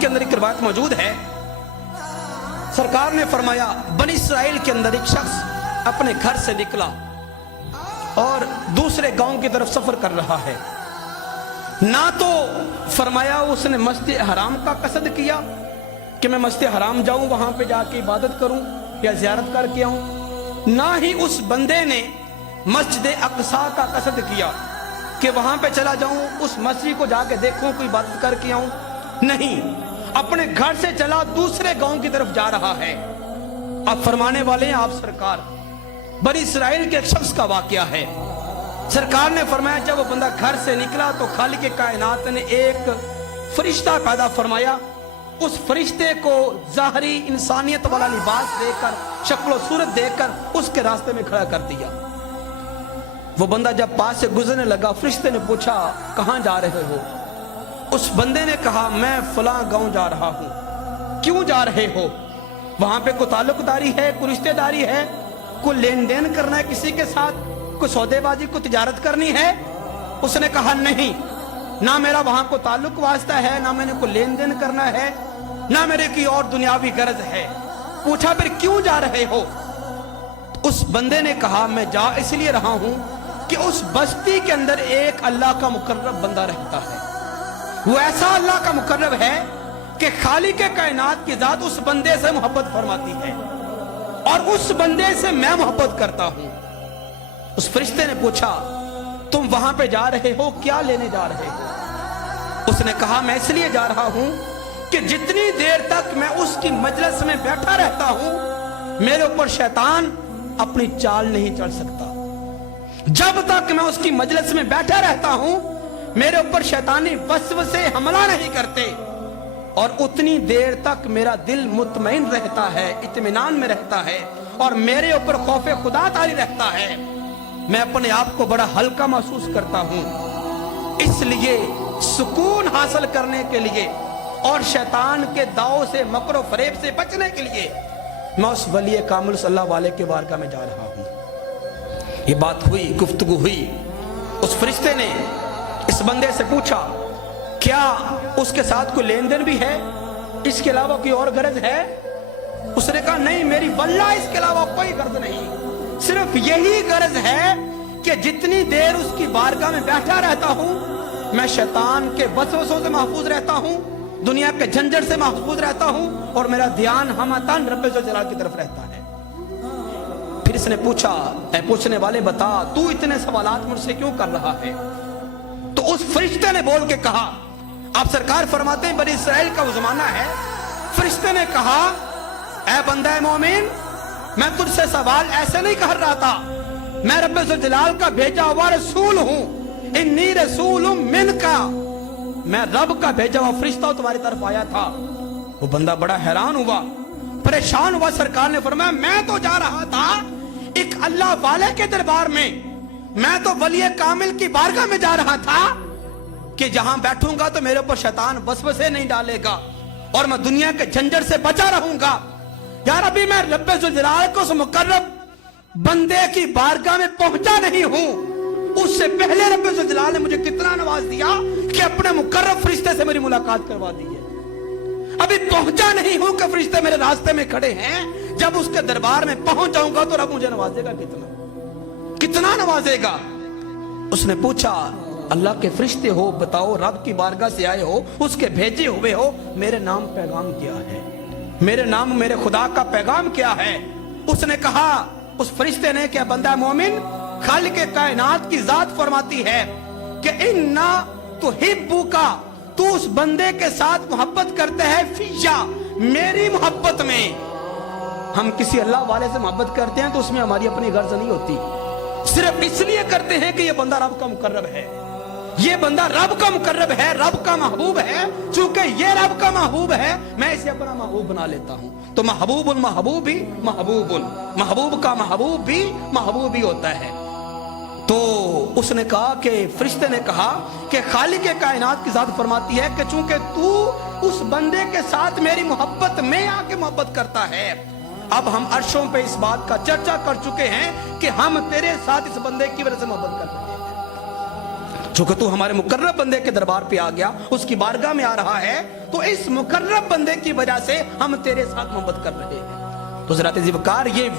के अंदर एक रिवायत मौजूद है, सरकार ने फरमाया बनी इसराइल के अंदर एक शख्स अपने घर से निकला और दूसरे गांव की तरफ सफर कर रहा है। ना तो फरमाया उसने मस्जिद हराम का कसद किया कि मैं मस्जिद हराम जाऊं, वहां पे जाके इबादत करूं या ज़ियारत करके आऊं, ना ही उस बंदे ने मस्जिद अक्सा का कसद किया कि वहां पे चला जाऊं, उस मस्जिद को जाके देखूं, कोई इबादत करके आऊं। नहीं, अपने घर से चला दूसरे गांव की तरफ जा रहा है। अब फरमाने वाले हैं आप सरकार, बनी इसराइल के एक शख्स का वाकया है। सरकार ने फरमाया जब वो बंदा घर से निकला तो खालिक कायनात ने एक फरिश्ता पैदा फरमाया। उस फरिश्ते को ज़ाहरी इंसानियत वाला लिबास देकर, शक्ल और सूरत देकर उसके रास्ते में खड़ा कर दिया। वो बंदा जब पास से गुजरने लगा, फरिश्ते ने पूछा कहां जा रहे हो? उस बंदे ने कहा मैं फलां गांव जा रहा हूं। क्यों जा रहे हो? वहां पे कोई ताल्लुकदारी है, कोई रिश्तेदारी है, कोई लेन देन करना है किसी के साथ, कोई सौदेबाजी, कोई तिजारत करनी है? उसने कहा नहीं, ना मेरा वहां को ताल्लुक वास्ता है, ना मैंने कोई लेन देन करना है, ना मेरे की और दुनियावी गरज है। पूछा फिर क्यों जा रहे हो? उस बंदे ने कहा मैं जा इसलिए रहा हूं कि उस बस्ती के अंदर एक अल्लाह का मुकर्रब बंदा रहता है। वो ऐसा अल्लाह का मुकर्रब है कि खालिक कायनात की जात उस बंदे से मोहब्बत फरमाती है और उस बंदे से मैं मोहब्बत करता हूं। उस फरिश्ते ने पूछा तुम वहां पे जा रहे हो, क्या लेने जा रहे हो? उसने कहा मैं इसलिए जा रहा हूं कि जितनी देर तक मैं उसकी मजलिस में बैठा रहता हूं मेरे ऊपर शैतान अपनी चाल नहीं चल सकता। जब तक मैं उसकी मजलिस में बैठा रहता हूं मेरे ऊपर शैतानी वसवसे हमला नहीं करते, और उतनी देर तक मेरा दिल मुतमईन रहता है, इत्मीनान में रहता है, और मेरे ऊपर खौफे खुदा तारी रहता है। मैं अपने आप को बड़ा हल्का महसूस करता हूं। इसलिए सुकून हासिल करने के लिए और शैतान के दाव से, मकरो फरेब से बचने के लिए मैं उस वली कामिल सल्लल्लाहु अलैहि के बारगाह में जा रहा हूं। ये बात हुई, गुफ्तगू हुई। उस फरिश्ते ने इस बंदे से पूछा क्या उसके साथ कोई लेन देन भी है, इसके अलावा कोई और गरज है? उसने कहा नहीं, मेरी वल्लाह इसके अलावा कोई गरज नहीं, सिर्फ यही गरज है कि जितनी देर उसकी बारगाह में बैठा रहता हूं मैं शैतान के वसवसों से महफूज रहता हूं, दुनिया के झंझट से महफूज रहता हूं, और मेरा ध्यान हमतन रब्बे ज़ुल जलाल की तरफ रहता है। फिर इसने पूछा ऐ पूछने वाले बता तू इतने सवालात मुझसे क्यों कर रहा है? तो उस फरिश्ते ने बोल के कहा, आप सरकार फरमाते हैं बनी इसराइल का वो जमाना है, फरिश्ते ने कहा ऐ बंदा मोमिन, मैं तुझसे सवाल ऐसे नहीं कर रहा था, मैं रब्बे ज़ुल जलाल का भेजा हुआ रसूल हूं, इन्नी रसूलुम मिनका, मैं रब का भेजा हुआ फरिश्ता तुम्हारी तरफ आया था। वो बंदा बड़ा हैरान हुआ, परेशान हुआ। सरकार ने फरमाया मैं तो जा रहा था एक अल्लाह वाले के दरबार में, मैं तो वली कामिल की बारगाह में जा रहा था कि जहां बैठूंगा तो मेरे ऊपर शैतान वसवसे नहीं डालेगा और मैं दुनिया के झंझट से बचा रहूंगा। यार अभी मैं रब्बे ज़ुल जलाल को उस मुकर्रब बंदे की बारगाह में पहुंचा नहीं हूं, उससे पहले रब्बे ज़ुल जलाल ने मुझे कितना नवाज दिया कि अपने मुकर्रब फरिश्ते से मेरी मुलाकात करवा दी है। अभी पहुंचा नहीं हूं कि फरिश्ते मेरे रास्ते में खड़े हैं, जब उसके दरबार में पहुंच जाऊंगा तो रब मुझे नवाजेगा, कितना नवाजेगा। उसने पूछा अल्लाह के फरिश्ते हो, बताओ रब की बारगाह से आए हो, उसके भेजे हुए हो, मेरे नाम पैगाम क्या है? मेरे नाम मेरे खुदा का पैगाम क्या है? उसने कहा, उस फरिश्ते ने, क्या बंदा मोमिन, खालिक कायनात की जात फरमाती है कि इन्ना तुहिब्बुका, तू उस बंदे के साथ मोहब्बत करते हैं, फिया, मेरी मोहब्बत में। हम किसी अल्लाह वाले से मोहब्बत करते हैं तो उसमें हमारी अपनी गर्ज नहीं होती, सिर्फ इसलिए करते हैं कि ये बंदा रब का मुकर्रब है, ये बंदा रब का मुकर्रब है, रब का महबूब है। चूंकि ये रब का महबूब है मैं इसे अपना महबूब बना लेता हूं। तो महबूबुल महबूब भी महबूबुल, महबूब का महबूब भी महबूब ही होता है। तो उसने कहा कि फरिश्ते ने कहा कि खालिक कायनात की जात फरमाती है कि चूंकि तू उस बंदे के साथ मेरी मोहब्बत में आके मोहब्बत करता है, अब हम अर्शों पे इस बात का चर्चा कर चुके हैं कि हम तेरे साथ इस बंदे की वजह से मोहब्बत कर रहे हैं। چونکہ تو ہمارے مقرب بندے کے دربار پہ آ گیا, اس کی بارگاہ میں آ رہا ہے, تو اس مقرب بندے کی وجہ سے ہم تیرے ساتھ محبت کر رہے ہیں. تو حضرت ذوالفقار یہ